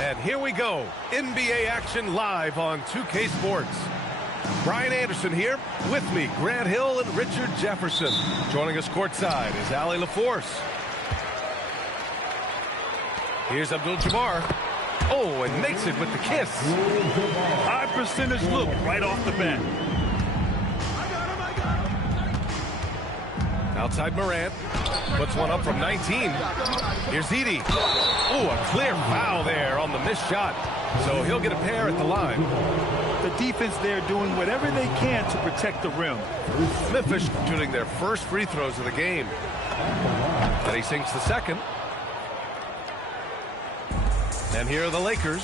And here we go. NBA action live on 2K Sports. Brian Anderson here. With me, Grant Hill and Richard Jefferson. Joining us courtside is Allie LaForce. Here's Abdul-Jabbar. Oh, and makes it with the kiss. High percentage look right off the bat. Outside Morant. Puts one up from 19. Here's Edey. Oh, a clear foul there on the missed shot. So he'll get a pair at the line. The defense there doing whatever they can to protect the rim. Memphis shooting their first free throws of the game. Then he sinks the second. And here are the Lakers.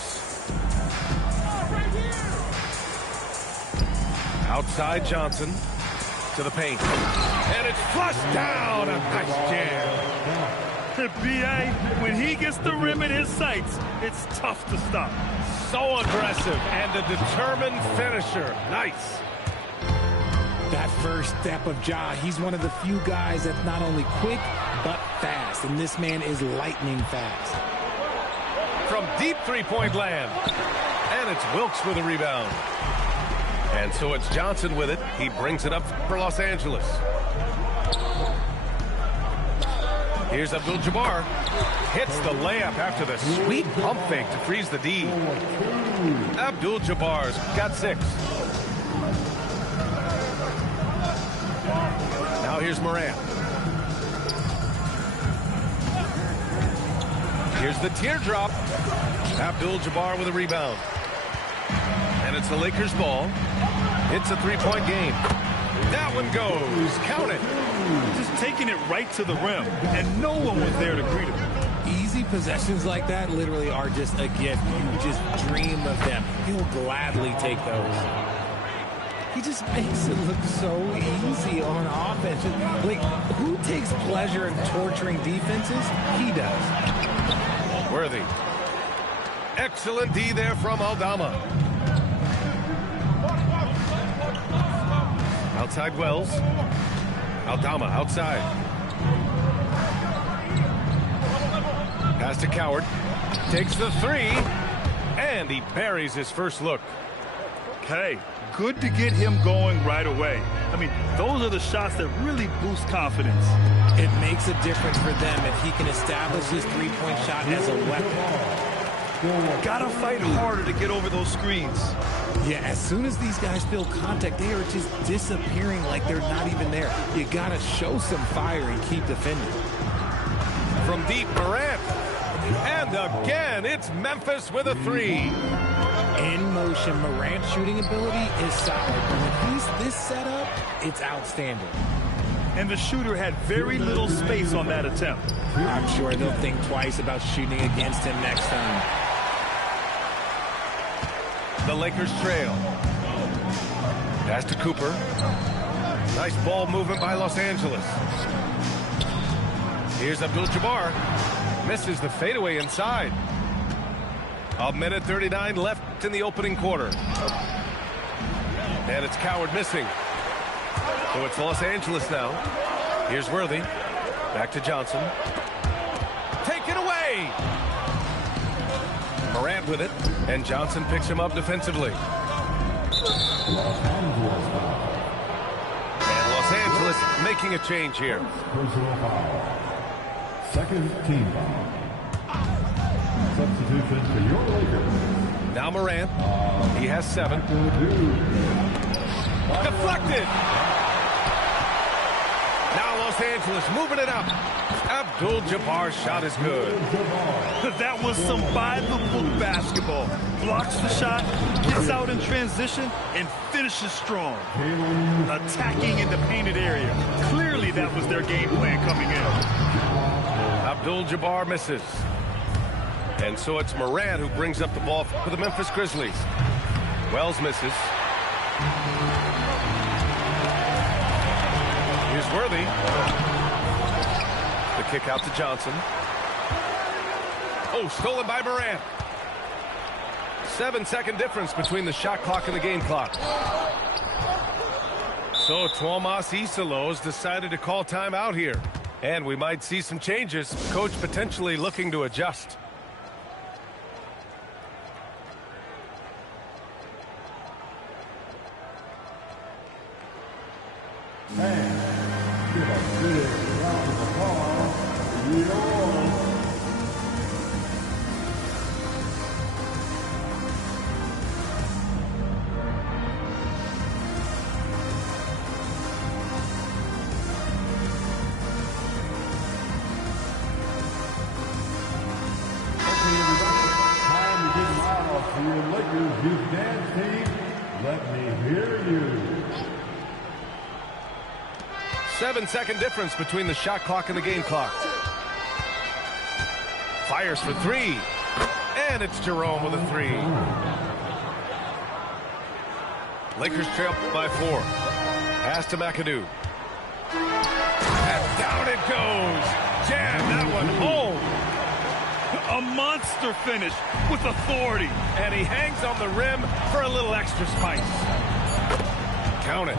Outside Johnson to the paint. And it's flushed down. A nice jam. B.A., when he gets the rim in his sights, it's tough to stop. So aggressive and a determined finisher. Nice. That first step of Ja, he's one of the few guys that's not only quick, but fast. And this man is lightning fast. From deep three-point land. And it's Wilkes with a rebound. And so it's Johnson with it. He brings it up for Los Angeles. Here's Abdul-Jabbar. Hits the layup after the sweet pump fake to freeze the D. Abdul-Jabbar's got 6. Now here's Morant. Here's the teardrop. Abdul-Jabbar with a rebound. And it's the Lakers' ball. It's a three-point game. That one goes. Count it. Just taking it right to the rim, and no one was there to greet him. Easy possessions like that literally are just a gift. You just dream of them. He'll gladly take those. He just makes it look so easy on offense. Like, who takes pleasure in torturing defenses? He does. Worthy. Excellent D there from Aldama. Outside Wells. Aldama outside. Pass to Coward. Takes the 3. And he buries his first look. Hey, good to get him going right away. I mean, those are the shots that really boost confidence. It makes a difference for them if he can establish his three-point shot as a weapon. Gotta fight harder to get over those screens. Yeah, as soon as these guys feel contact, they are just disappearing like they're not even there. You gotta show some fire and keep defending. From deep, Morant. And again, it's Memphis with a 3. In motion, Morant's shooting ability is solid. When he's this setup, it's outstanding. And the shooter had very little space on that attempt. I'm sure they'll think twice about shooting against him next time. The Lakers trail. Pass to Cooper. Nice ball movement by Los Angeles. Here's Abdul-Jabbar. Misses the fadeaway inside. 1:39 left in the opening quarter. And it's Coward missing. So it's Los Angeles now. Here's Worthy. Back to Johnson. Take it away! Morant with it, and Johnson picks him up defensively. And Los Angeles making a change here. Personal foul. Second team foul. Substitution for your Lakers. Now Morant. He has 7. Deflected! Now Los Angeles moving it up. Abdul-Jabbar's shot is good. That was some by-the-book basketball. Blocks the shot, gets out in transition, and finishes strong. Attacking in the painted area. Clearly that was their game plan coming in. Abdul-Jabbar misses. And so it's Morant who brings up the ball for the Memphis Grizzlies. Wells misses. Here's Worthy. The kick out to Johnson. Oh, stolen by Morant. 7-second difference between the shot clock and the game clock. So Tuomas Isalos decided to call timeout here. And we might see some changes. Coach potentially looking to adjust. And give a big round of applause to yours. Your Lakers Youth Dance Team, let me hear you. 7-second difference between the shot clock and the game clock. Fires for three. And it's Jerome with a three. Lakers trail by 4. Pass to McAdoo. And down it goes. Jam that one home. A monster finish with authority. And he hangs on the rim for a little extra spice. Count it.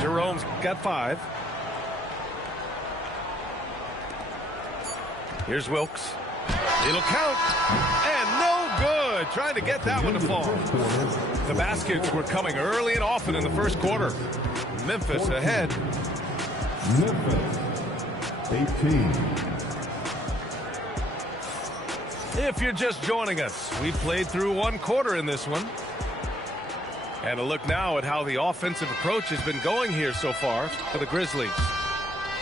Jerome's got 5. Here's Wilkes. It'll count. And no good. Trying to get that one to fall. The baskets were coming early and often in the first quarter. Memphis ahead. Memphis, 18. If you're just joining us, we played through 1 quarter in this one. And a look now at how the offensive approach has been going here so far for the Grizzlies.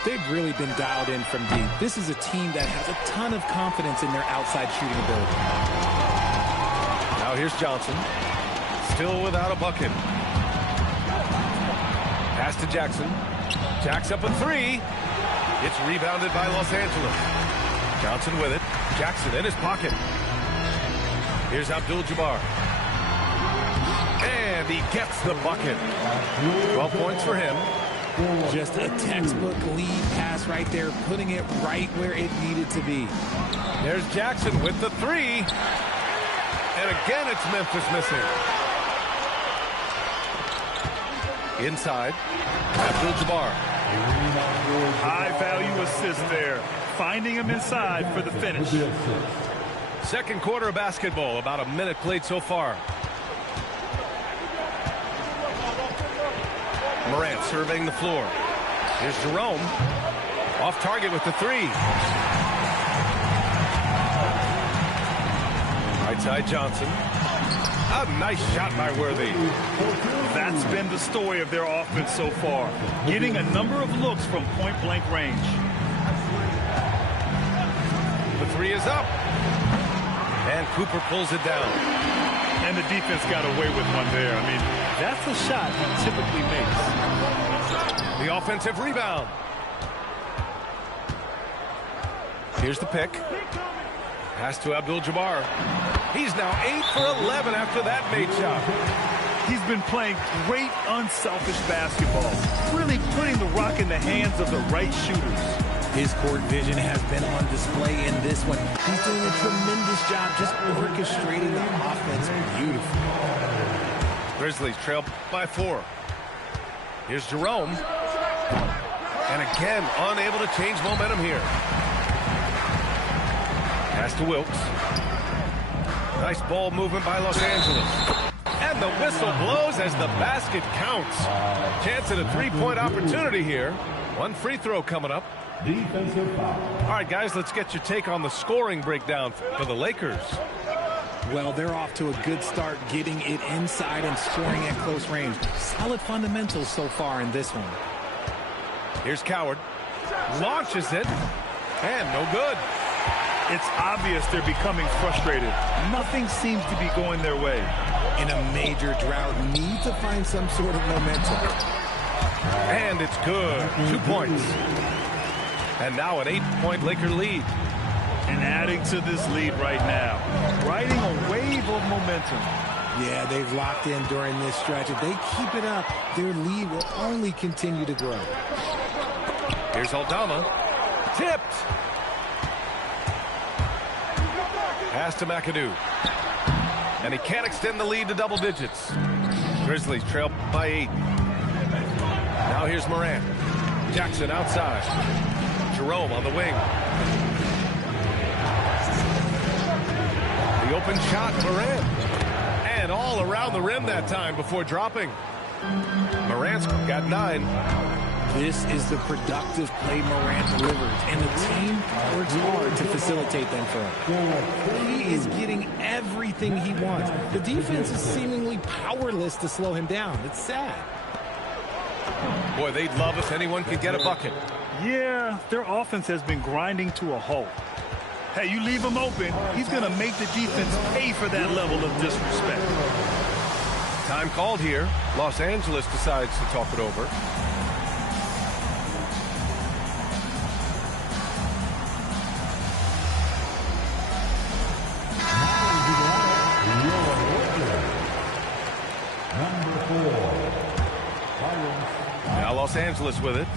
They've really been dialed in from deep. This is a team that has a ton of confidence in their outside shooting ability. Now here's Johnson. Still without a bucket. Pass to Jackson. Jacks up a 3. It's rebounded by Los Angeles. Johnson with it. Jackson in his pocket. Here's Abdul-Jabbar. And he gets the bucket. 12 points for him. Just a textbook lead pass right there, putting it right where it needed to be. There's Jackson with the 3. And again, it's Memphis missing. Inside, Abdul-Jabbar. High value assist there. Finding him inside for the finish. Second quarter of basketball, about a minute played so far. Morant surveying the floor. Here's Jerome. Off target with the 3. Right side Johnson. A nice shot by Worthy. That's been the story of their offense so far. Getting a number of looks from point-blank range. The 3 is up. And Cooper pulls it down. And the defense got away with one there. I mean, that's a shot he typically makes. The offensive rebound. Here's the pick. Pass to Abdul-Jabbar. He's now 8 for 11 after that made shot. He's been playing great unselfish basketball. Really putting the rock in the hands of the right shooters. His court vision has been on display in this one. He's doing a tremendous job just orchestrating the offense beautifully. Grizzlies trail by 4. Here's Jerome. And again, unable to change momentum here. Pass to Wilkes. Nice ball movement by Los Angeles. And the whistle blows as the basket counts. Chance at a 3-point opportunity here. 1 free throw coming up. Defensive foul. All right, guys, let's get your take on the scoring breakdown for the Lakers. Well, they're off to a good start, getting it inside and scoring at close range. Solid fundamentals so far in this one. Here's Coward. Launches it. And no good. It's obvious they're becoming frustrated. Nothing seems to be going their way. In a major drought, need to find some sort of momentum. And it's good. 2 points. And now an 8-point Laker lead. And adding to this lead right now. Riding a wave of momentum. Yeah, they've locked in during this stretch. If they keep it up, their lead will only continue to grow. Here's Aldama. Tipped. Pass to McAdoo. And he can't extend the lead to double digits. Grizzlies trail by 8. Now here's Morant. Jackson outside. Jerome on the wing. The open shot, Morant. And all around the rim that time before dropping. Morant's got 9. This is the productive play Morant delivers, and the team works hard to facilitate them for him. He is getting everything he wants. The defense is seemingly powerless to slow him down. It's sad. Boy, they'd love if anyone could get a bucket. Yeah, their offense has been grinding to a halt. Hey, you leave him open, he's going to make the defense pay for that level of disrespect. Time called here. Los Angeles decides to talk it over. Now Los Angeles with it.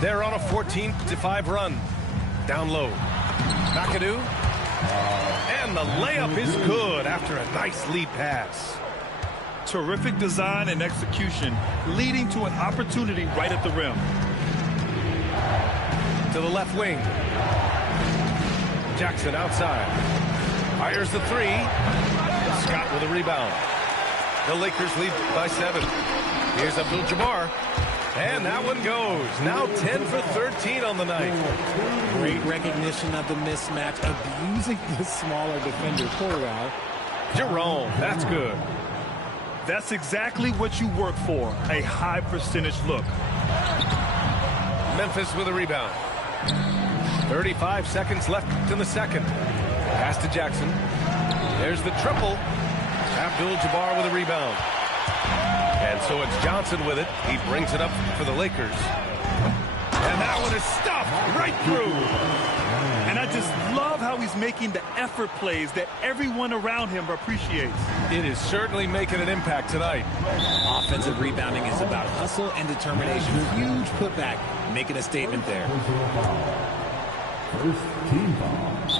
They're on a 14-5 run. Down low. McAdoo. And the layup is good after a nice lead pass. Terrific design and execution, leading to an opportunity right at the rim. To the left wing. Jackson outside. Fires the three. Scott with a rebound. The Lakers lead by 7. Here's Abdul-Jabbar. And that one goes. Now 10 for 13 on the night. Great recognition of the mismatch, abusing the smaller defender. Corral. Jerome, that's good. That's exactly what you work for, a high percentage look. Memphis with a rebound. 35 seconds left in the second. Pass to Jackson. There's the triple. Abdul-Jabbar with a rebound. And so it's Johnson with it. He brings it up for the Lakers. And that one is stuffed right through. And I just love how he's making the effort plays that everyone around him appreciates. It is certainly making an impact tonight. Offensive rebounding is about hustle and determination. Huge putback, making a statement there.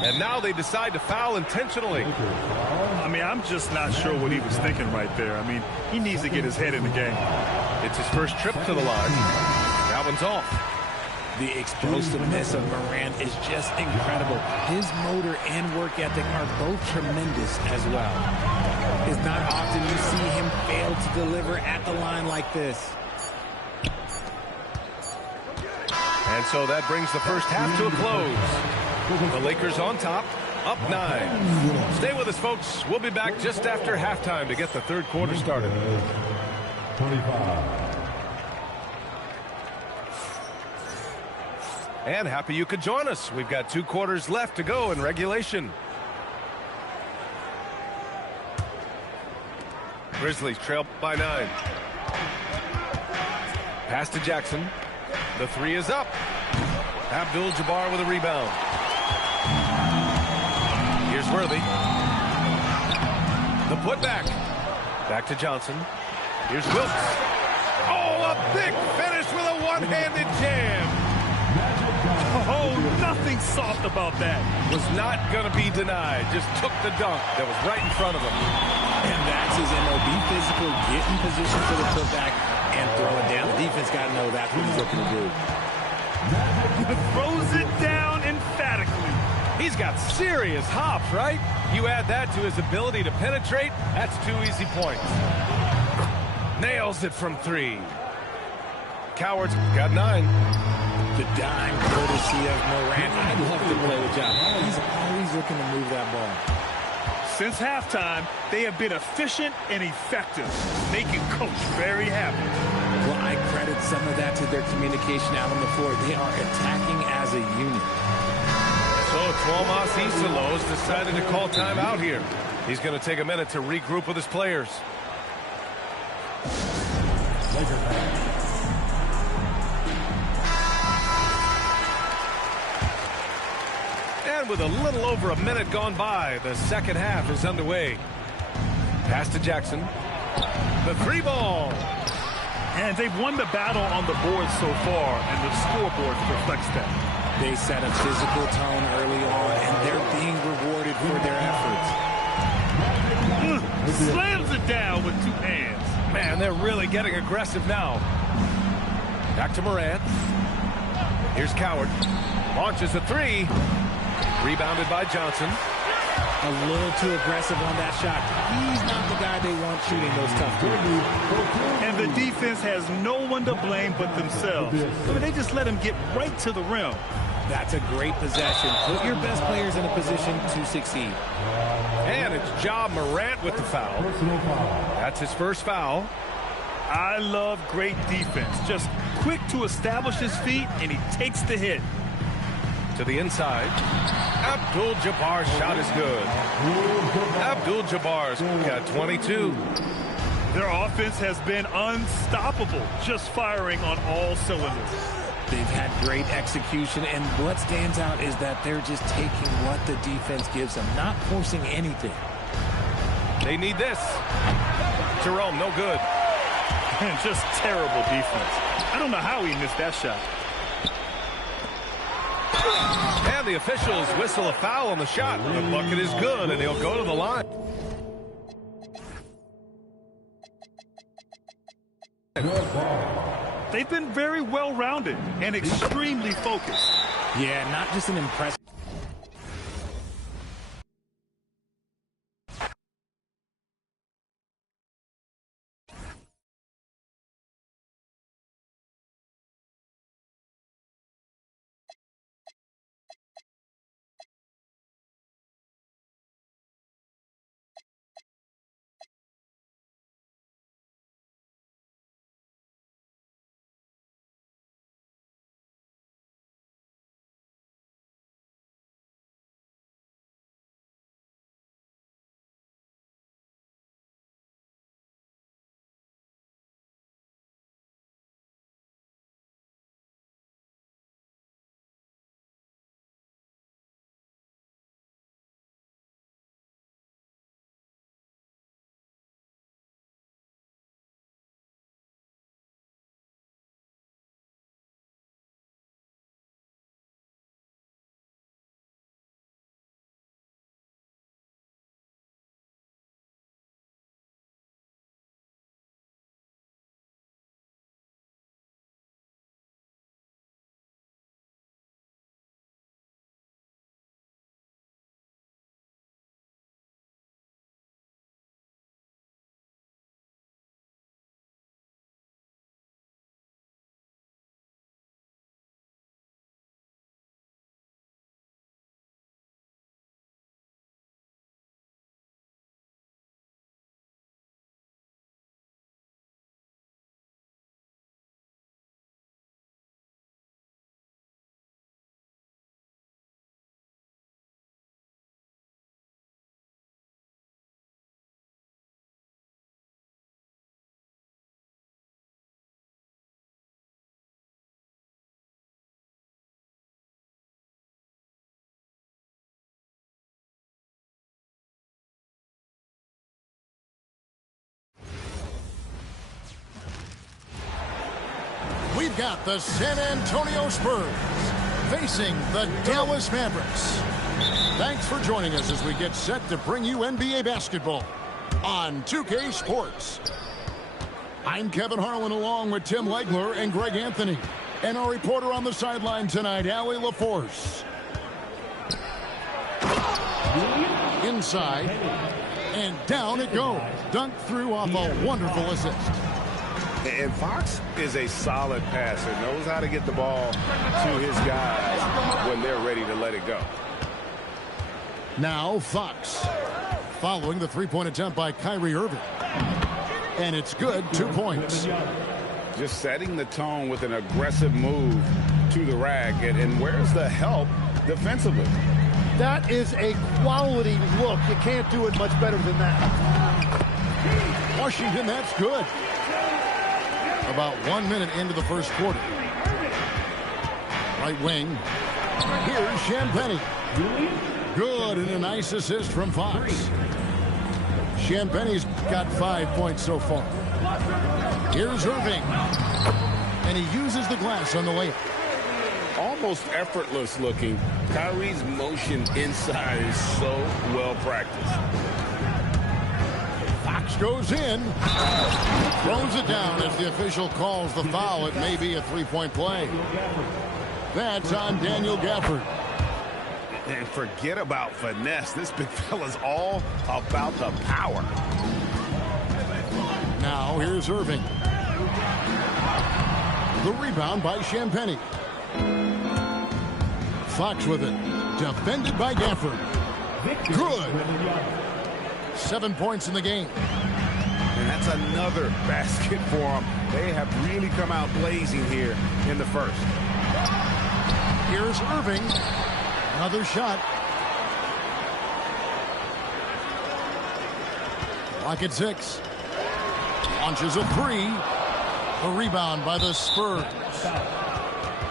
And now they decide to foul intentionally. I mean, I'm just not sure what he was thinking right there. I mean, he needs to get his head in the game. It's his first trip to the line. That one's off. The explosiveness of Morant is just incredible. His motor and work ethic are both tremendous as well. It's not often you see him fail to deliver at the line like this. And so that brings the first half to a close. The Lakers on top, up 9. Stay with us, folks. We'll be back just after halftime to get the third quarter started. 25. And happy you could join us. We've got 2 quarters left to go in regulation. Grizzlies trail by 9. Pass to Jackson. The 3 is up. Abdul-Jabbar with a rebound. Here's Worthy. The putback. Back to Johnson. Here's Wilkes. Oh, a big finish with a one-handed jam. Oh, nothing soft about that. Was not going to be denied. Just took the dunk that was right in front of him. And that's his MO. Be physical, get in position for the putback, and throw it down. The defense got to know that's what he's looking to do. Throws it down emphatically. He's got serious hop, right? You add that to his ability to penetrate, that's 2 easy points. Nails it from 3. Cowards got 9. The dime courtesy of Morant. I'd love to play with John. He's always looking to move that ball. Since halftime, they have been efficient and effective, making Coach very happy. Well, I credit some of that to their communication out on the floor. They are attacking as a unit. So Tomas Isalos decided to call timeout here. He's going to take a minute to regroup with his players. And with a little over a minute gone by, the second half is underway. Pass to Jackson. The 3 ball. And they've won the battle on the board so far, and the scoreboard reflects that. They set a physical tone early on, and they're being rewarded for their efforts. Slams it down with 2 hands. Man, they're really getting aggressive now. Back to Morant. Here's Coward. Launches a 3. Rebounded by Johnson. a little too aggressive on that shot. He's not the guy they want shooting those tough threes. And the defense has no one to blame but themselves. I mean, they just let him get right to the rim. That's a great possession. Put your best players in a position to succeed. And it's Ja Morant with the foul. That's his first foul. I love great defense. Just quick to establish his feet, and he takes the hit. To the inside. Abdul-Jabbar's shot is good. Abdul-Jabbar's got 22. Their offense has been unstoppable, just firing on all cylinders. They've had great execution, and what stands out is that they're just taking what the defense gives them, not forcing anything. They need this. Jerome, no good. And just terrible defense. I don't know how he missed that shot. And the officials whistle a foul on the shot. The bucket is good, and he'll go to the line. They've been very well-rounded and extremely focused. Yeah, not just an impressive. We've got the San Antonio Spurs facing the Dallas Mavericks. Thanks for joining us as we get set to bring you NBA basketball on 2K Sports. I'm Kevin Harlan along with Tim Legler and Greg Anthony. And our reporter on the sideline tonight, Allie LaForce. Inside. And down it goes. Dunked through off a wonderful assist. And Fox is a solid passer, knows how to get the ball to his guys when they're ready to let it go. Now Fox, following the three-point attempt by Kyrie Irving. And it's good, 2 points. Just setting the tone with an aggressive move to the rack. And where's the help defensively? That is a quality look. You can't do it much better than that. Washington, that's good. About 1 minute into the first quarter. Right wing. Here's Champagnie. Good, and a nice assist from Fox. Champagnie's got 5 points so far. Here's Irving. And he uses the glass on the layup. Almost effortless looking. Kyrie's motion inside is so well practiced. Fox goes in. Throws it down as the official calls the foul. It may be a three-point play. That's on Daniel Gafford. And forget about finesse. This big fella's all about the power. Now here's Irving. The rebound by Champagnie. Fox with it. Defended by Gafford. Good. 7 points in the game. And that's another basket for them. They have really come out blazing here in the first. Here's Irving. Another shot. Clock at 6. Launches a 3. A rebound by the Spurs.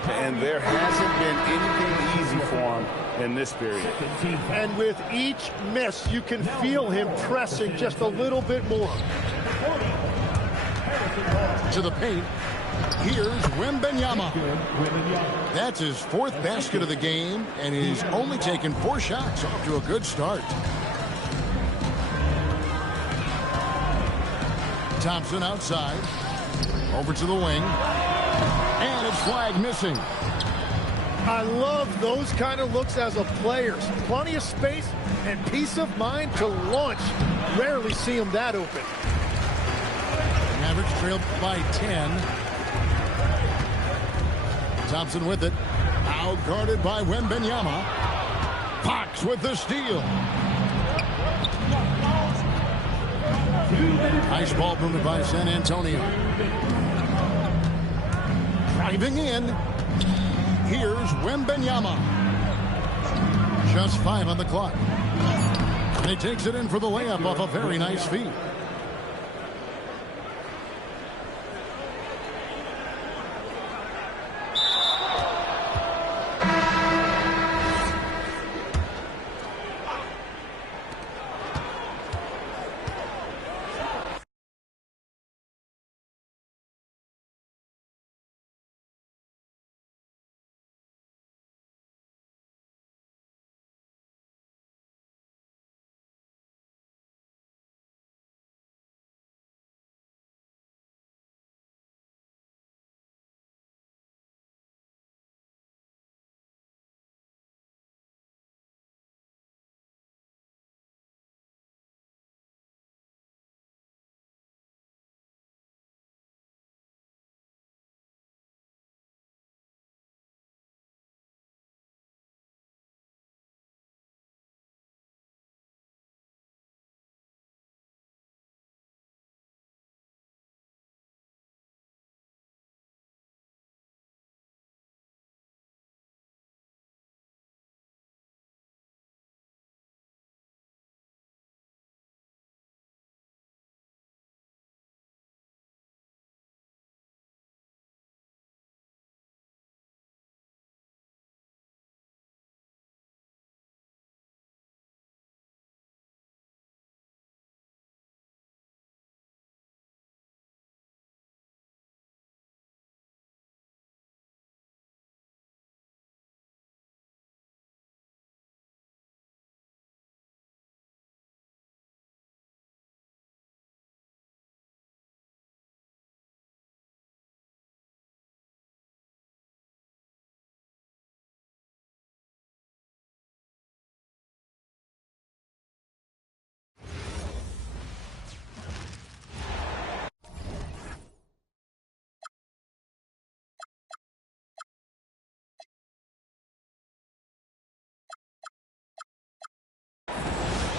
And there hasn't been anything easy for him in this period. And with each miss, you can feel him pressing just a little bit more. To the paint. Here's Wembanyama. That's his 4th basket of the game, and he's only taken 4 shots. Off to a good start. Thompson outside. Over to the wing. And it's flag missing. I love those kind of looks as a player. Plenty of space and peace of mind to launch. Rarely see him that open. Mavericks trailed by 10. Thompson with it. Out guarded by Wembanyama. Fox with the steal. Nice ball movement by San Antonio. Driving in. Here's Wembanyama. Just 5 on the clock. And he takes it in for the layup off a very nice feed.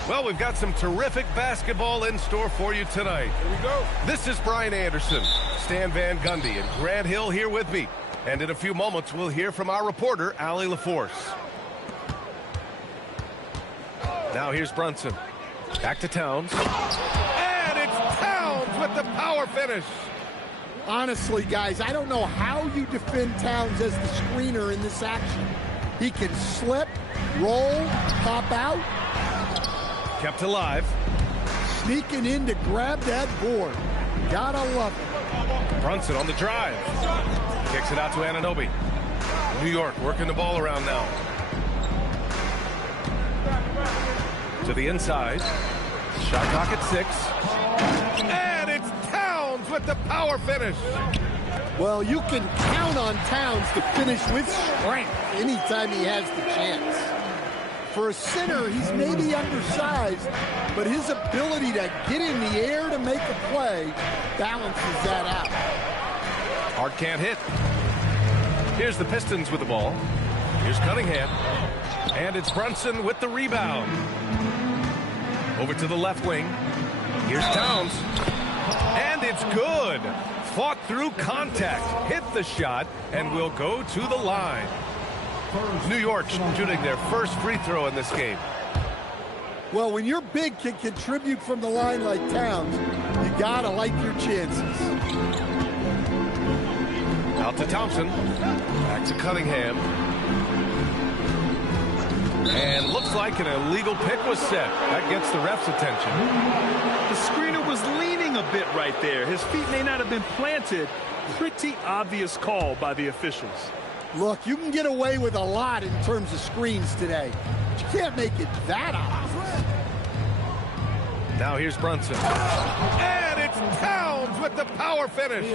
Well, we've got some terrific basketball in store for you tonight. Here we go. This is Brian Anderson, Stan Van Gundy, and Grant Hill here with me. And in a few moments, we'll hear from our reporter, Allie LaForce. Now here's Brunson. Back to Towns. And it's Towns with the power finish. Honestly, guys, I don't know how you defend Towns as the screener in this action. He can slip, roll, pop out. Kept alive. Sneaking in to grab that board. Gotta love it. Brunson on the drive. Kicks it out to Anunoby. New York working the ball around now. To the inside. Shot clock at 6. And it's Towns with the power finish. Well, you can count on Towns to finish with strength anytime he has the chance. For a center, he's maybe undersized, but his ability to get in the air to make a play balances that out. Hart can't hit. Here's the Pistons with the ball. Here's Cunningham. And it's Brunson with the rebound. Over to the left wing. Here's Towns. And it's good. Fought through contact. Hit the shot and will go to the line. New York shooting their first free throw in this game. Well, when your big can contribute from the line like Towns, you gotta like your chances. Out to Thompson. Back to Cunningham. And looks like an illegal pick was set. That gets the ref's attention. The screener was leaning a bit right there. His feet may not have been planted. Pretty obvious call by the officials. Look, you can get away with a lot in terms of screens today, but you can't make it that obvious. Now here's Brunson. And it's Towns with the power finish.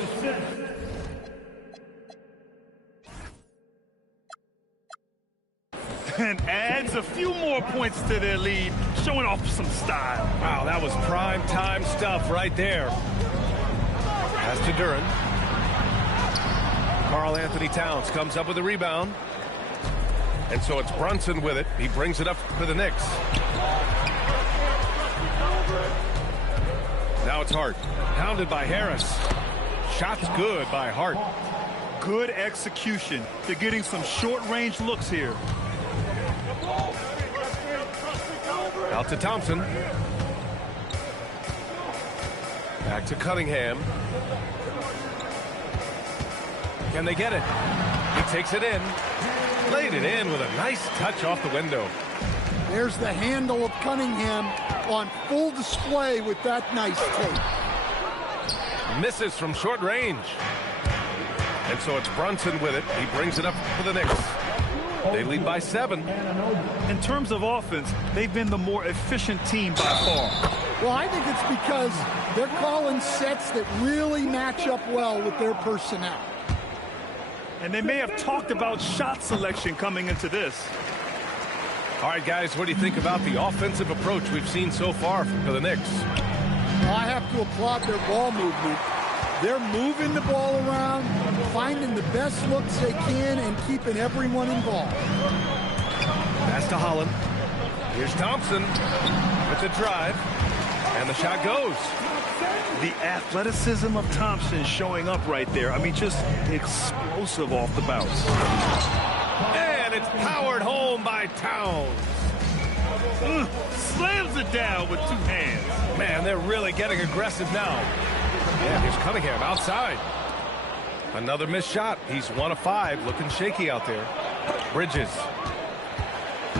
And adds a few more points to their lead, showing off some style. Wow, that was prime time stuff right there. Pass to Duren. Karl Anthony Towns comes up with a rebound. And so it's Brunson with it. He brings it up for the Knicks. Now it's Hart. Pounded by Harris. Shot's good by Hart. Good execution. They're getting some short-range looks here. Out to Thompson. Back to Cunningham. Can they get it? He takes it in. Laid it in with a nice touch off the window. There's the handle of Cunningham on full display with that nice tape. Misses from short range. And so it's Brunson with it. He brings it up for the Knicks. They lead by 7. In terms of offense, they've been the more efficient team by far. Well, I think it's because they're calling sets that really match up well with their personnel. And they may have talked about shot selection coming into this. All right, guys, what do you think about the offensive approach we've seen so far for the Knicks? Well, I have to applaud their ball movement. They're moving the ball around, finding the best looks they can, and keeping everyone involved. Pass to Holland. Here's Thompson with the drive, and the shot goes. The athleticism of Thompson showing up right there. I mean, just explosive off the bounce. And it's powered home by Towns. Slams it down with 2 hands. Man, they're really getting aggressive now. Yeah, here's Cunningham outside. Another missed shot. He's 1 of 5, looking shaky out there. Bridges.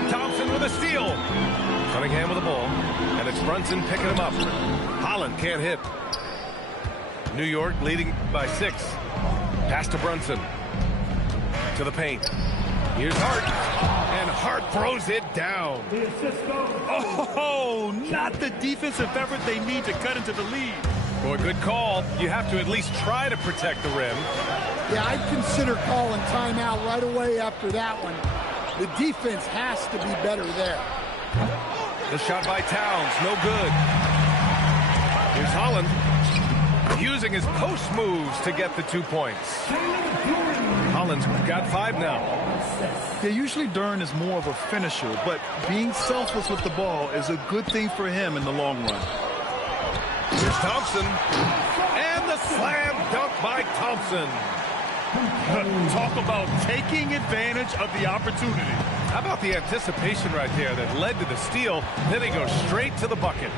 Thompson with a steal. Cunningham with the ball, and it's Brunson picking him up. Holland can't hit. New York leading by 6. Pass to Brunson. To the paint. Here's Hart. And Hart throws it down. Oh, not the defensive effort they need to cut into the lead. Boy, good call. You have to at least try to protect the rim. Yeah, I'd consider calling timeout right away after that one. The defense has to be better there. The shot by Towns, no good. Here's Holland using his post moves to get the 2 points. Holland's got 5 now. Yeah, usually Duren is more of a finisher, but being selfless with the ball is a good thing for him in the long run. Here's Thompson. And the slam dunk by Thompson. Talk about taking advantage of the opportunity. How about the anticipation right there that led to the steal? Then he goes straight to the bucket.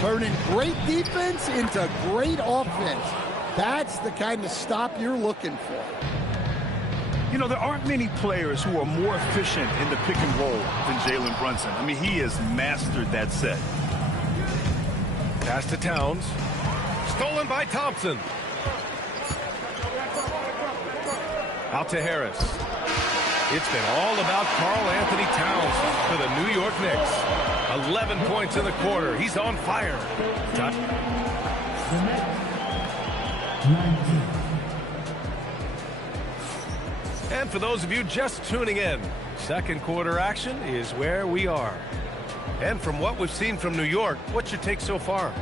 Turning great defense into great offense. That's the kind of stop you're looking for. You know, there aren't many players who are more efficient in the pick and roll than Jalen Brunson. I mean, he has mastered that set. Pass to Towns. Stolen by Thompson. Out to Harris. It's been all about Karl Anthony Towns for the New York Knicks. 11 points in the quarter. He's on fire. And for those of you just tuning in, Second quarter action is where we are. And from what we've seen from New York, what's your take so far?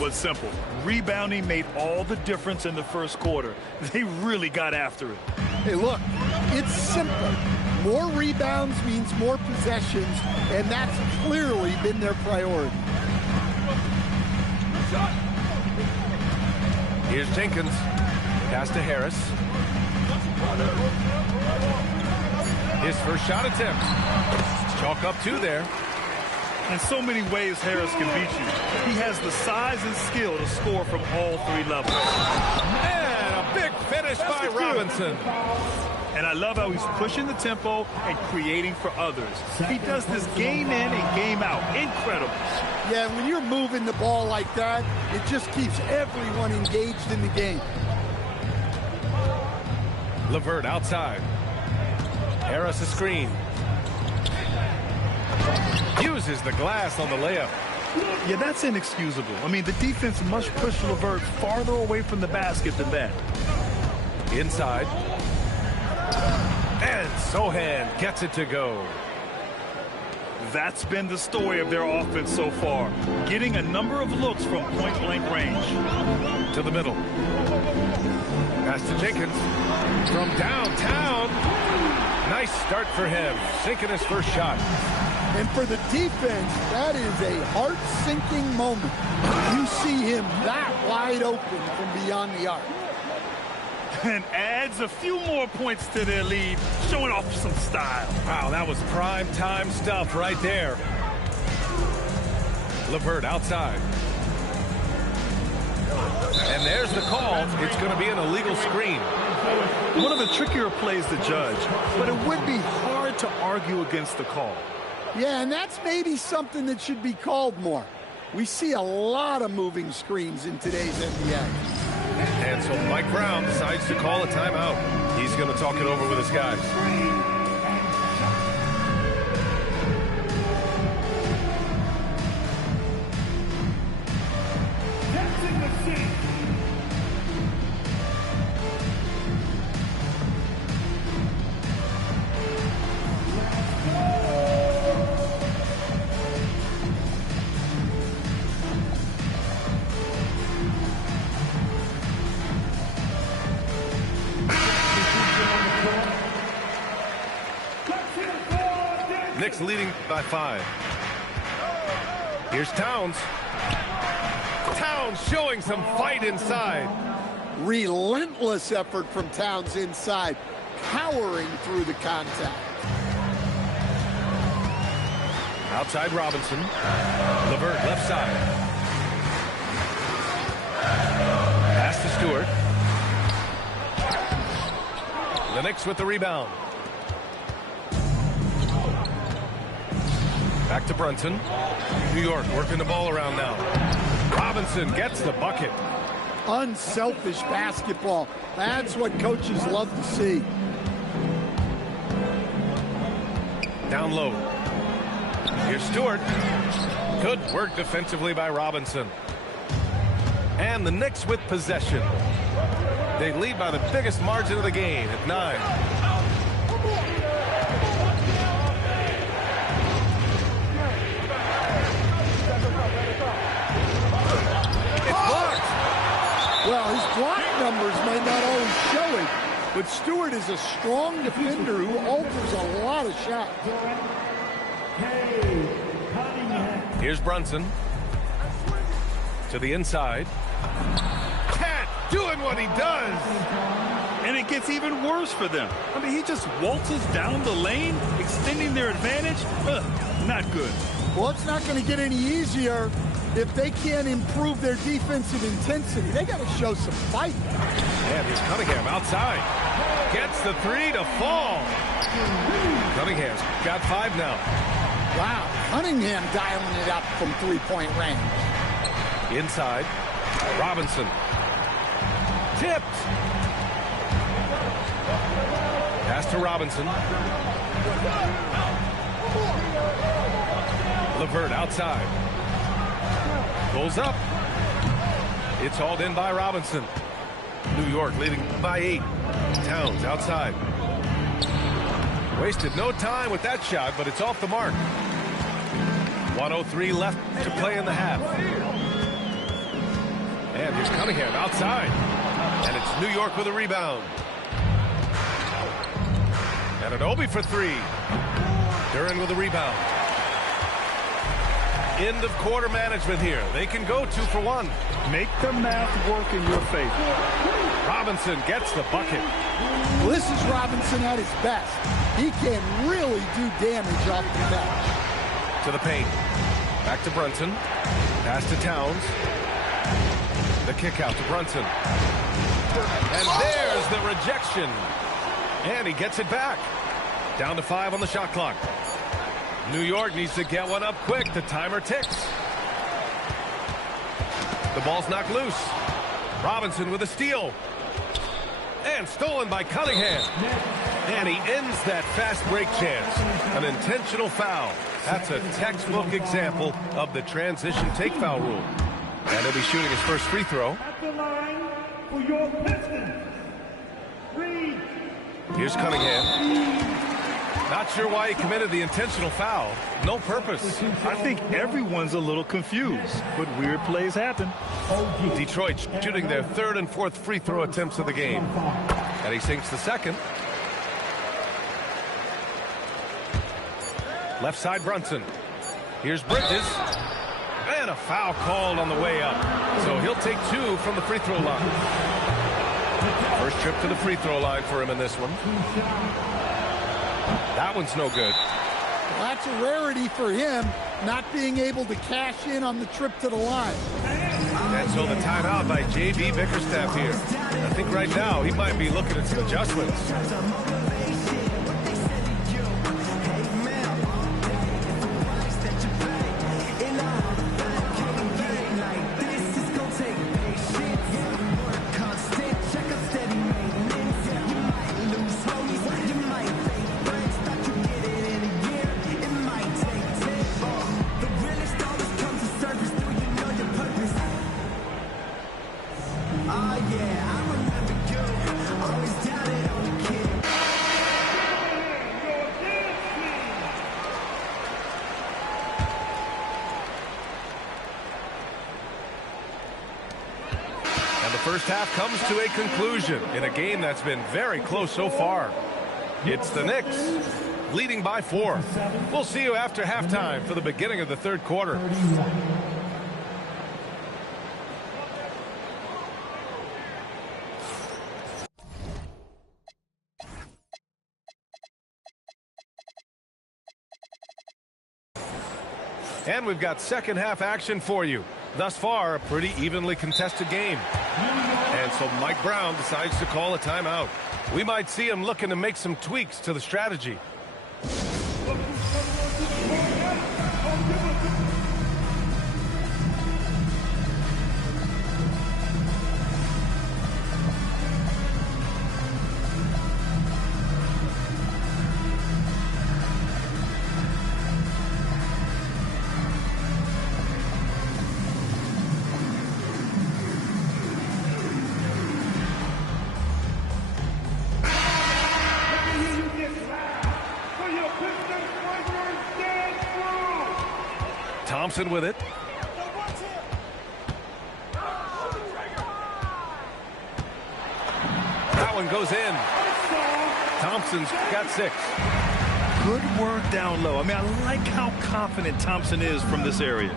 Was simple. Rebounding made all the difference in the first quarter. They really got after it. Hey, look, it's simple. More rebounds means more possessions, and that's clearly been their priority. Here's Jenkins. Pass to Harris. His first shot attempt. Chalk up 2 there. In so many ways, Harris can beat you. He has the size and skill to score from all 3 levels. And a big finish by Robinson. And I love how he's pushing the tempo and creating for others. He does this game in and game out. Incredible. Yeah, when you're moving the ball like that, it just keeps everyone engaged in the game. LeVert outside. Harris a screen. Uses the glass on the layup. Yeah, that's inexcusable. I mean, the defense must push LeVert farther away from the basket than that. Inside. And Sohan gets it to go. That's been the story of their offense so far. Getting a number of looks from point-blank range. To the middle. Pass to Jenkins. From downtown. Nice start for him. Sinking his first shot. And for the defense, that is a heart-sinking moment. You see him that wide open from beyond the arc. And adds a few more points to their lead, showing off some style. Wow, that was prime time stuff right there. LeVert outside. And there's the call. It's going to be an illegal screen. One of the trickier plays to judge, but it would be hard to argue against the call. Yeah, and that's maybe something that should be called more. We see a lot of moving screens in today's NBA. And so Mike Brown decides to call a timeout. He's going to talk it over with his guys. Knicks leading by 5. Here's Towns. Towns showing some fight inside. Relentless effort from Towns inside, powering through the contact. Outside Robinson. LeVert left side. Pass to Stewart. The Knicks with the rebound. Back to Brunson. New York working the ball around now. Robinson gets the bucket. Unselfish basketball. That's what coaches love to see. Down low. Here's Stewart. Good work defensively by Robinson. And the Knicks with possession. They lead by the biggest margin of the game at 9. Well, his block numbers might not always show it, but Stewart is a strong defender who alters a lot of shots. Here's Brunson. To the inside. Cat doing what he does. And it gets even worse for them. I mean, he just waltzes down the lane, extending their advantage. Not good. Well, it's not going to get any easier if they can't improve their defensive intensity. They got to show some fight. And here's Cunningham outside. Gets the 3 to fall. Cunningham's got 5 now. Wow, Cunningham dialing it up from three-point range. Inside. Robinson. Tipped. Pass to Robinson. LeVert outside. Pulls up. It's hauled in by Robinson. New York leading by 8. Towns outside. Wasted no time with that shot, but it's off the mark. 1:03 left to play in the half. And here's Cunningham outside. And it's New York with a rebound. And Anunoby for three. Duren with a rebound. End of quarter management here. They can go 2 for 1. Make the math work in your favor. Robinson gets the bucket. Well, this is Robinson at his best. He can really do damage off the bench. To the paint. Back to Brunson. Pass to Towns. The kick out to Brunson. And there's the rejection. And he gets it back. Down to 5 on the shot clock. New York needs to get one up quick. The timer ticks. The ball's knocked loose. Robinson with a steal. And stolen by Cunningham. And he ends that fast break chance. An intentional foul. That's a textbook example of the transition take foul rule. And he'll be shooting his first free throw. At the line for your Pistons. Reed. Here's Cunningham. Not sure why he committed the intentional foul. No purpose. I think everyone's a little confused, but weird plays happen. Detroit shooting their 3rd and 4th free throw attempts of the game. And he sinks the second. Left side Brunson. Here's Bridges. And a foul called on the way up. So he'll take 2 from the free throw line. First trip to the free throw line for him in this one. That one's no good. Well, that's a rarity for him, not being able to cash in on the trip to the line. And so the timeout by J.B. Bickerstaff here. I think right now he might be looking at some adjustments. First half comes to a conclusion in a game that's been very close so far. It's the Knicks leading by 4. We'll see you after halftime for the beginning of the 3rd quarter. And we've got second half action for you. Thus far, a pretty evenly contested game. And so Mike Brown decides to call a timeout. We might see him looking to make some tweaks to the strategy. Thompson with it. That one goes in. Thompson's got 6. Good work down low. I mean, I like how confident Thompson is from this area.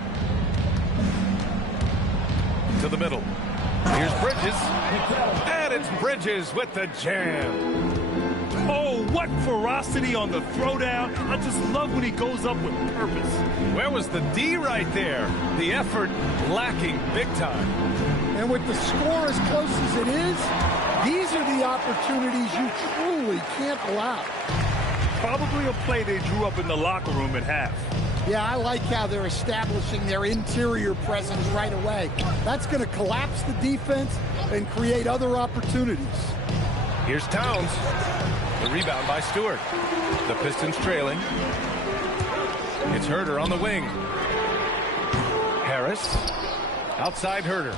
To the middle. Here's Bridges. And it's Bridges with the jam. Oh, what ferocity on the throwdown. I just love when he goes up with purpose. Where was the D right there? The effort lacking big time. And with the score as close as it is, these are the opportunities you truly can't allow. Probably a play they drew up in the locker room at half. Yeah, I like how they're establishing their interior presence right away. That's going to collapse the defense and create other opportunities. Here's Towns. The rebound by Stewart. The Pistons trailing. It's Herter on the wing. Harris. Outside Herter.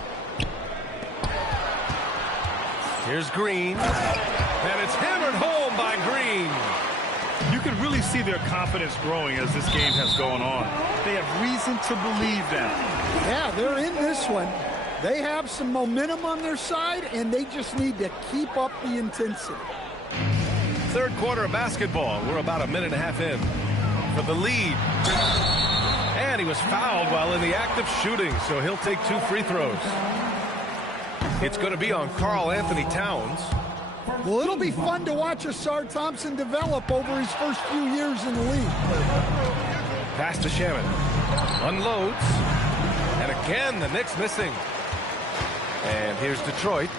Here's Green. And it's hammered home by Green. You can really see their confidence growing as this game has gone on. They have reason to believe that. Yeah, they're in this one. They have some momentum on their side, and they just need to keep up the intensity. Third quarter of basketball. We're about a minute and a half in for the lead. And he was fouled while in the act of shooting, so he'll take 2 free throws. It's going to be on Karl Anthony Towns. Well, it'll be fun to watch Ausar Thompson develop over his first few years in the league. Pass to Shaman. Unloads. And again, the Knicks missing. And here's Detroit.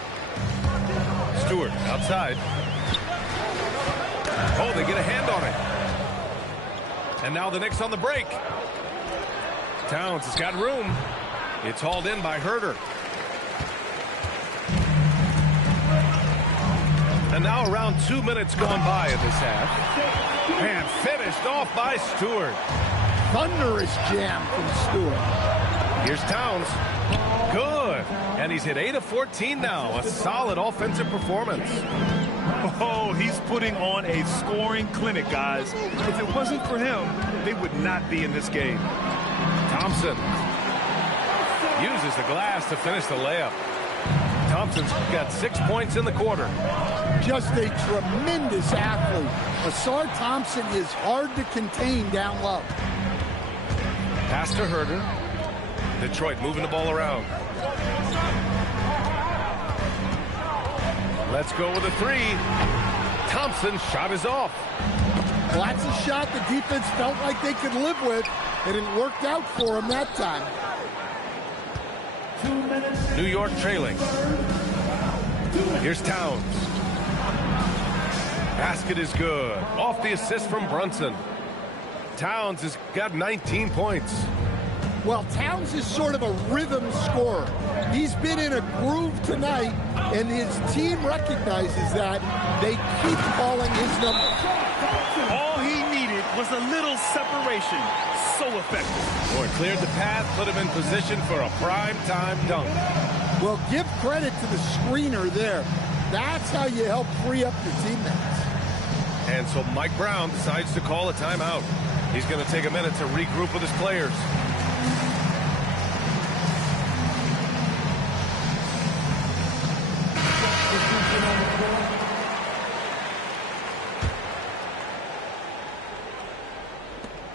Stewart outside. Oh, they get a hand on it. And now the Knicks on the break. Towns has got room. It's hauled in by Herter. And now around 2 minutes gone by in this half. And finished off by Stewart. Thunderous jam from Stewart. Here's Towns. Good. And he's hit 8 of 14 now. A solid offensive performance. Oh, he's putting on a scoring clinic, guys. If it wasn't for him, they would not be in this game. Thompson uses the glass to finish the layup. Thompson's got 6 points in the quarter. Just a tremendous athlete. Ausar Thompson is hard to contain down low. Pass to Herter. Detroit moving the ball around. Let's go with a 3. Thompson's shot is off. Well, that's a shot the defense felt like they could live with, and it worked out for them that time. New York trailing. Here's Towns. Basket is good. Off the assist from Brunson. Towns has got 19 points. Well, Towns is sort of a rhythm scorer. He's been in a groove tonight, and his team recognizes that. They keep calling his number. All he needed was a little separation. So effective. Boy, cleared the path, put him in position for a prime-time dunk. Well, give credit to the screener there. That's how you help free up your teammates. And so Mike Brown decides to call a timeout. He's going to take a minute to regroup with his players.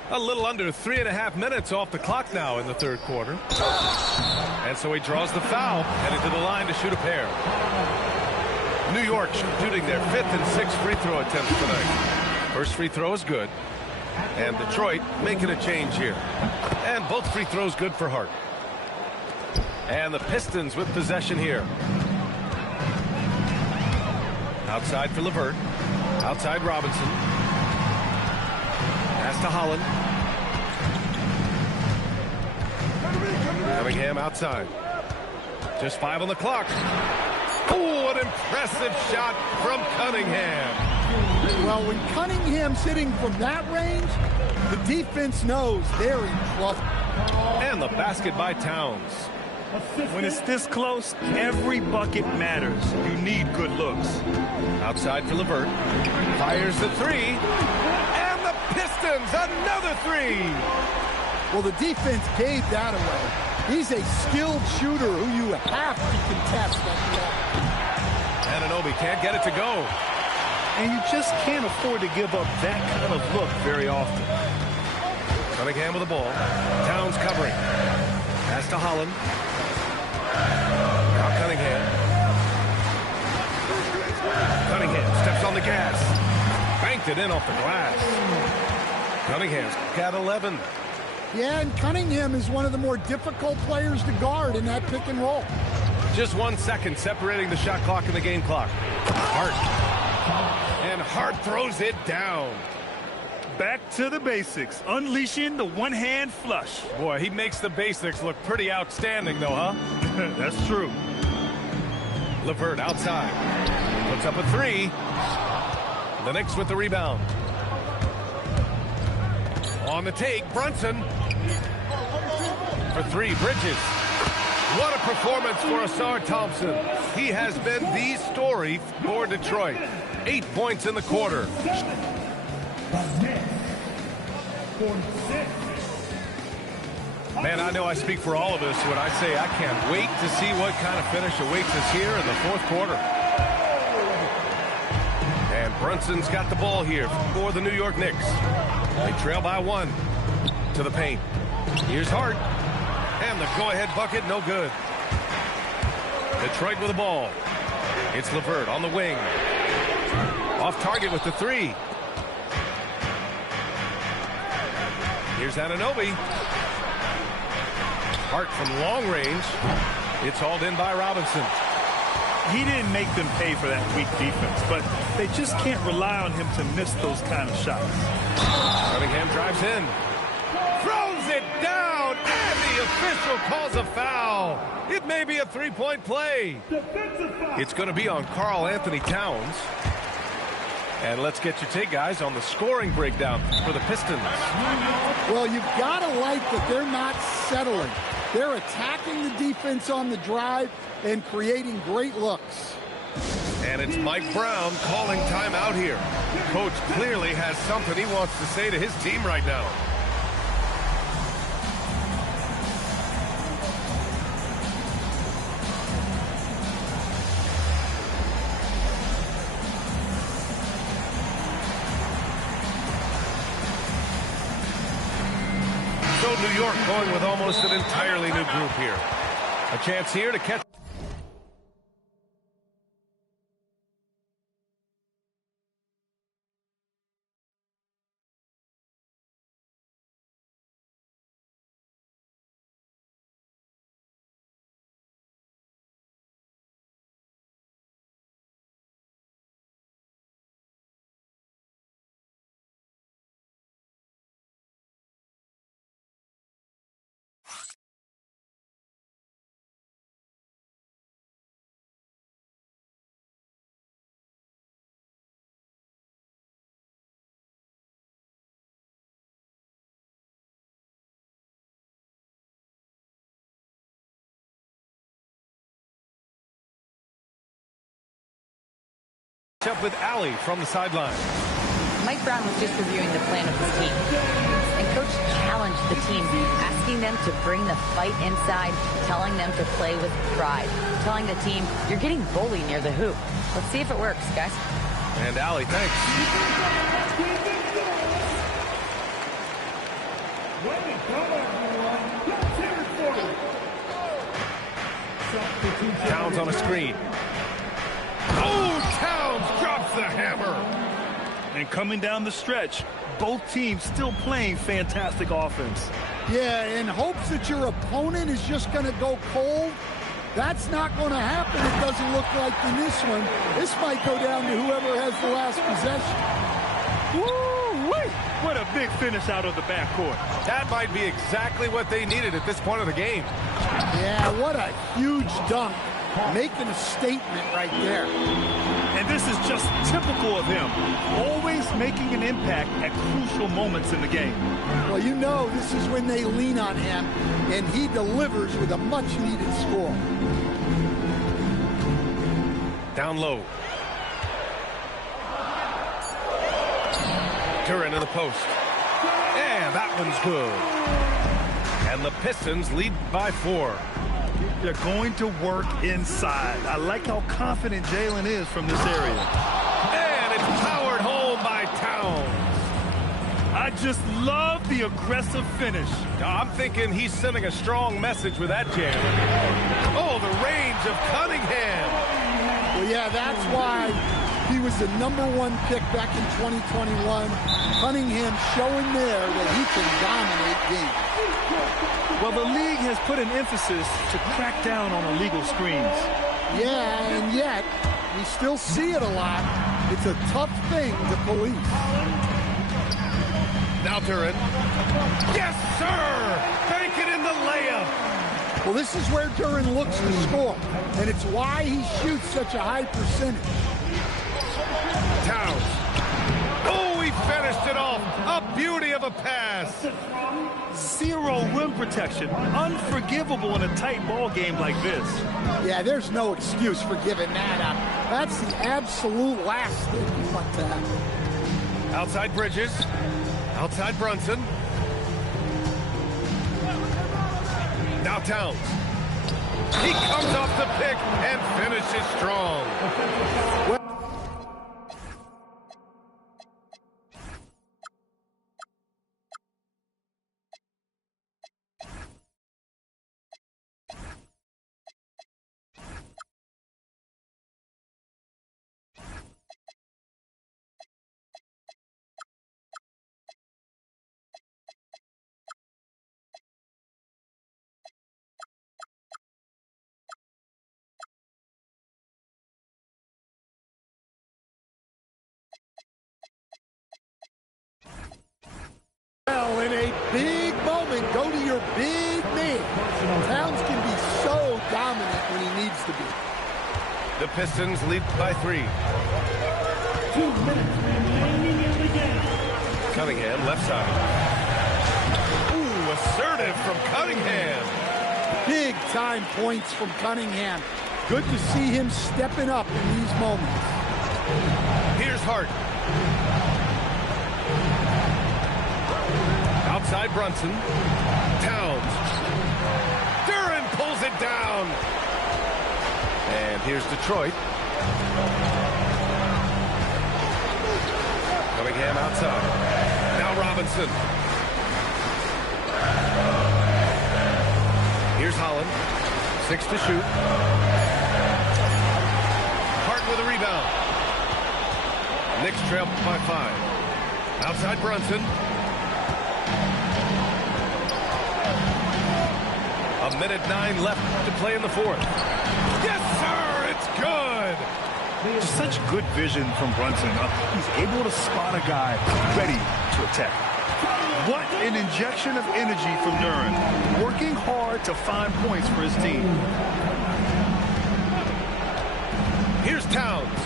A little under 3.5 minutes off the clock now in the third quarter. And so he draws the foul, headed to the line to shoot a pair. New York shooting their 5th and 6th free throw attempts tonight. First free throw is good. And Detroit making a change here. And both free throws good for Hart. And the Pistons with possession here. Outside for LeVert. Outside Robinson. Pass to Holland. Cunningham outside. Just 5 on the clock. Oh, an impressive shot from Cunningham. Well, when Cunningham's hitting from that range, the defense knows they're in trouble. And the basket by Towns. When it's this close, every bucket matters. You need good looks. Outside for LeVert. Fires the 3. And the Pistons, another 3. Well, the defense gave that away. He's a skilled shooter who you have to contest at the end. Anunoby can't get it to go. And you just can't afford to give up that kind of look very often. Cunningham with the ball. Towns covering. Pass to Holland. Now Cunningham. Cunningham steps on the gas. Banked it in off the glass. Cunningham's got 11. Yeah, and Cunningham is one of the more difficult players to guard in that pick and roll. Just 1 second separating the shot clock and the game clock. Hart. And Hart throws it down. Back to the basics. Unleashing the one-hand flush. Boy, he makes the basics look pretty outstanding, though, huh? That's true. LeVert outside. Puts up a 3. The Knicks with the rebound. On the take, Brunson. For 3, Bridges. What a performance for Ausar Thompson. He has been the story for Detroit. 8 points in the quarter. Man, I know I speak for all of us when I say I can't wait to see what kind of finish awaits us here in the fourth quarter. And Brunson's got the ball here for the New York Knicks. They trail by 1 to the paint. Here's Hart. And the go-ahead bucket, no good. Detroit with the ball. It's LeVert on the wing. Off target with the 3. Here's Anunoby. Hart from long range. It's hauled in by Robinson. He didn't make them pay for that weak defense, but they just can't rely on him to miss those kind of shots. Cunningham drives in. Throws it down, and the official calls a foul. It may be a three-point play. It's going to be on Karl Anthony Towns. And let's get your take, guys, on the scoring breakdown for the Pistons. Well, you've got to like that they're not settling. They're attacking the defense on the drive and creating great looks. And it's Mike Brown calling timeout here. Coach clearly has something he wants to say to his team right now. So New York going with almost an entirely new group here. A chance here to catch. Up with Allie from the sideline. Mike Brown was just reviewing the plan of his team. And Coach challenged the team, asking them to bring the fight inside, telling them to play with pride, telling the team, you're getting bullied near the hoop. Let's see if it works, guys. And Allie, thanks. Towns on a screen. Oh, Towns drops the hammer. And coming down the stretch, both teams still playing fantastic offense. Yeah, in hopes that your opponent is just going to go cold. That's not going to happen. It doesn't look like in this one. This might go down to whoever has the last possession. Woo-wee! What a big finish out of the backcourt. That might be exactly what they needed at this point of the game. Yeah, what a huge dunk. Making a statement right there. And this is just typical of him. Always making an impact at crucial moments in the game. Well, you know this is when they lean on him, and he delivers with a much-needed score. Down low. Duren in the post. And that one's good. And the Pistons lead by 4. They're going to work inside. I like how confident Jalen is from this area. And it's powered home by Towns. I just love the aggressive finish. I'm thinking he's sending a strong message with that jam. Oh, the range of Cunningham. Well, yeah, that's why he was the #1 pick back in 2021. Cunningham showing there that he can dominate games. Well, the league has put an emphasis to crack down on illegal screens. Yeah, and yet, we still see it a lot. It's a tough thing to police. Now Duren. Yes, sir! Bank it in the layup. Well, this is where Duren looks to score, and it's why he shoots such a high percentage. Towns. Oh, he finished it off. A beauty of a pass. Zero rim protection. Unforgivable in a tight ball game like this. Yeah, there's no excuse for giving that up. That's the absolute last thing you want to happen. Outside Bridges. Outside Brunson. Now Towns. He comes off the pick and finishes strong. Well, in a big moment, go to your big man. Towns can be so dominant when he needs to be. The Pistons lead by 3. 2 minutes remaining in the game. Cunningham, left side. Ooh, assertive from Cunningham. Big-time points from Cunningham. Good to see him stepping up in these moments. Here's Hart. Outside Brunson. Towns. Duren pulls it down. And here's Detroit. Cunningham outside. Now Robinson. Here's Holland. 6 to shoot. Hart with a rebound. Knicks trail by 5. Outside Brunson. A minute 9 left to play in the 4th. Yes, sir! It's good! Just such good vision from Brunson. He's able to spot a guy ready to attack. What an injection of energy from Duren. Working hard to find points for his team. Here's Towns.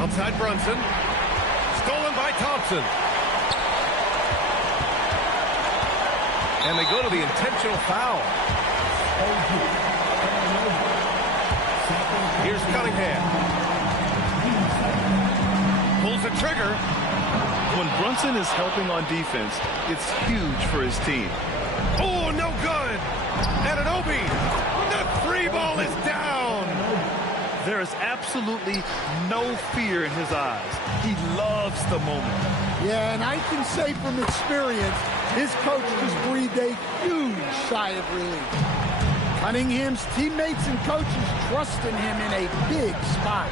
Outside Brunson. Stolen by Thompson. And they go to the intentional foul. Here's Cunningham. Pulls the trigger. When Brunson is helping on defense, it's huge for his team. Oh, no good. Anunoby. The 3 ball is down. There is absolutely no fear in his eyes. He loves the moment. Yeah, and I can say from experience, his coach just breathed a huge sigh of relief. Cunningham's teammates and coaches trust in him in a big spot.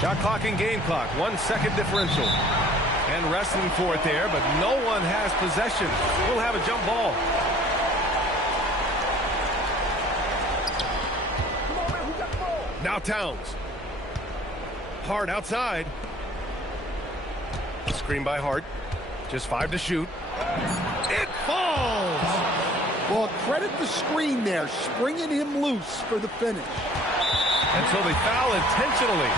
Shot clock and game clock. 1 second differential. And wrestling for it there, but no one has possession. We'll have a jump ball. Now Towns. Hart outside. Screen by Hart. Just 5 to shoot. It falls! Well, credit the screen there, springing him loose for the finish. And so they foul intentionally.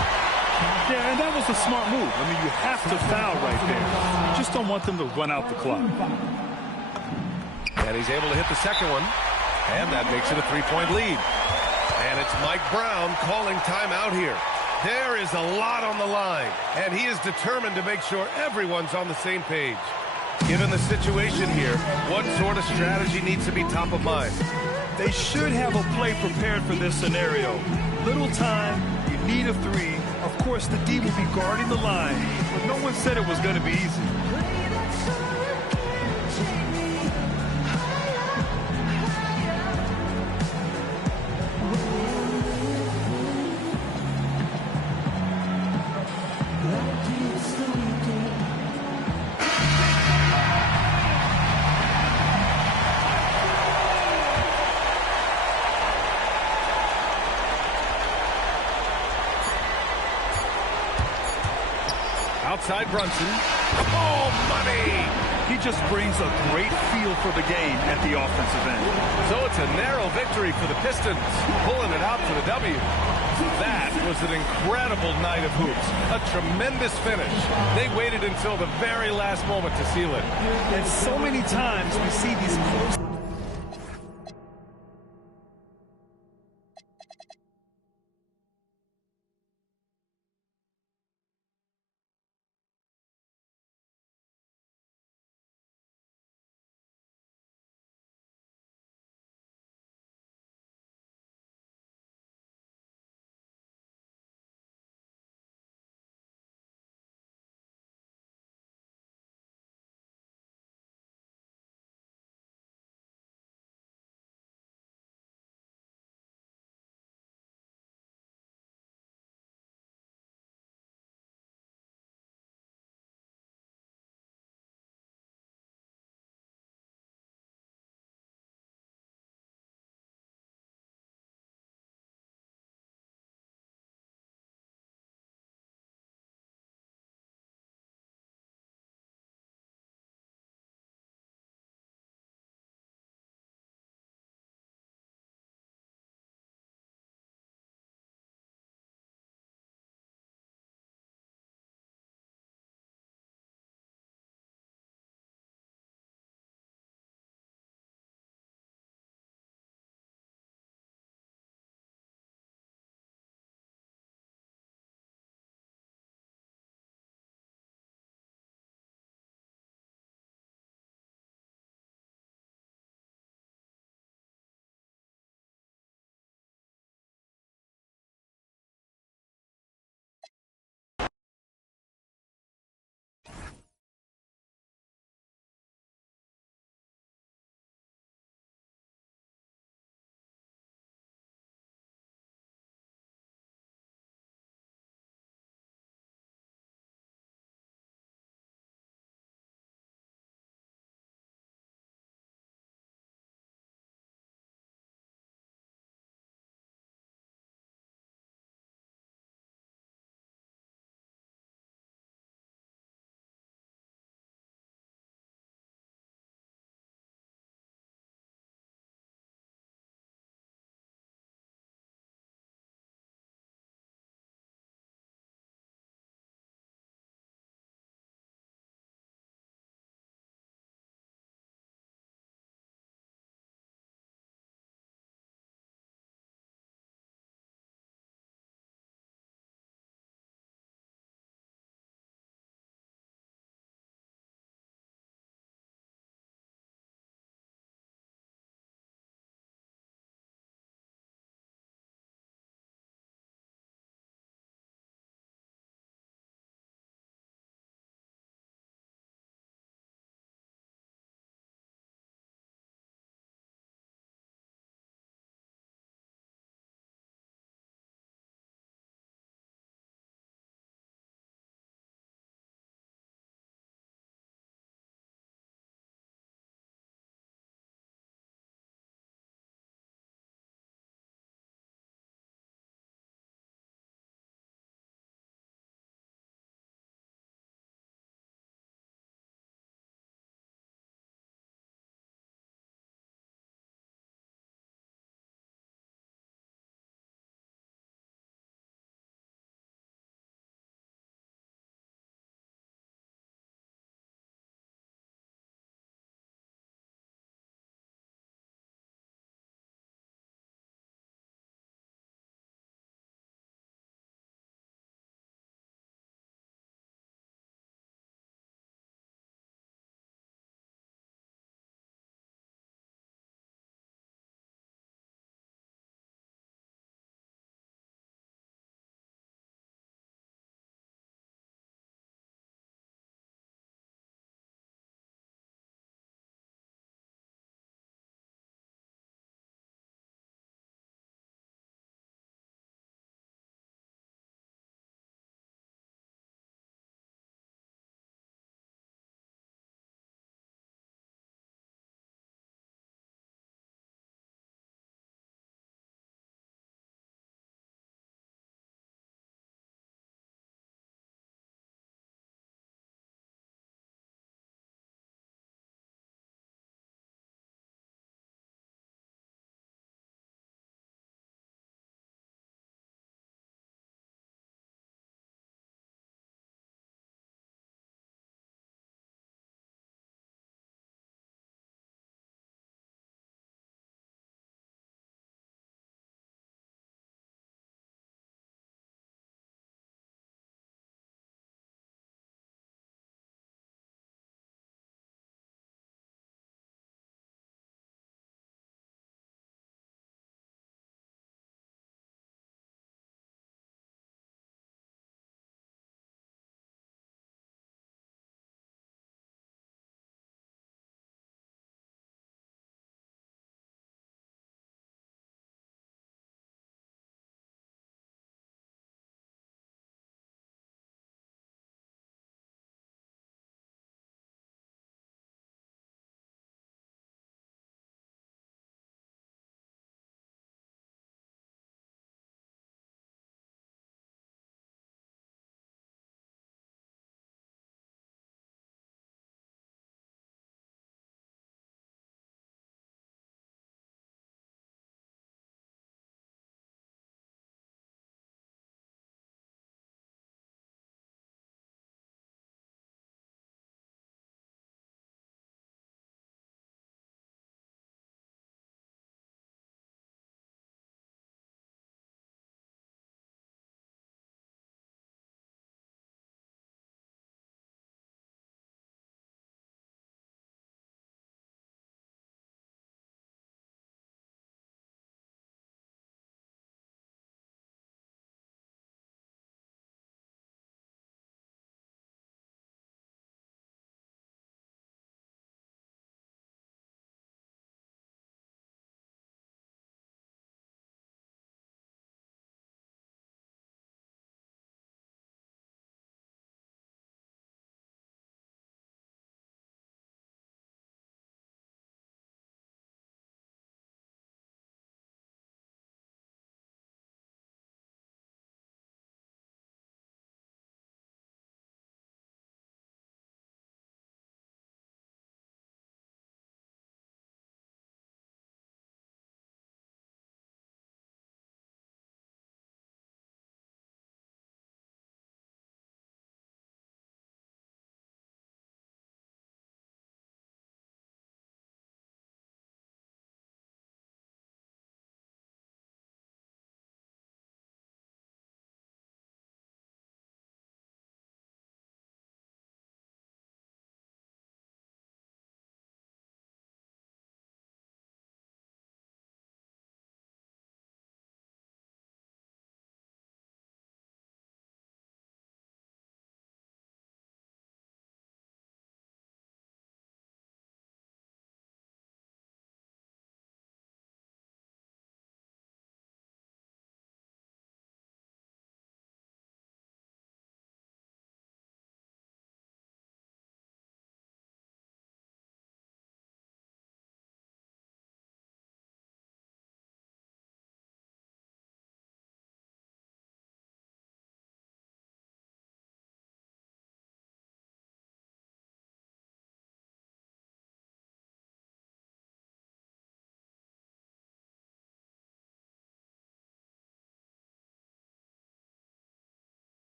Yeah, and that was a smart move. I mean, you have to foul right there. You just don't want them to run out the clock. And he's able to hit the second one. And that makes it a 3-point lead. And it's Mike Brown calling timeout here. There is a lot on the line, and he is determined to make sure everyone's on the same page. Given the situation here, what sort of strategy needs to be top of mind? They should have a play prepared for this scenario. Little time, you need a 3. Of course, the D will be guarding the line, but no one said it was going to be easy. Outside Brunson. Oh, money! He just brings a great feel for the game at the offensive end. So it's a narrow victory for the Pistons, pulling it out for the W. That was an incredible night of hoops. A tremendous finish. They waited until the very last moment to seal it. And so many times we see these close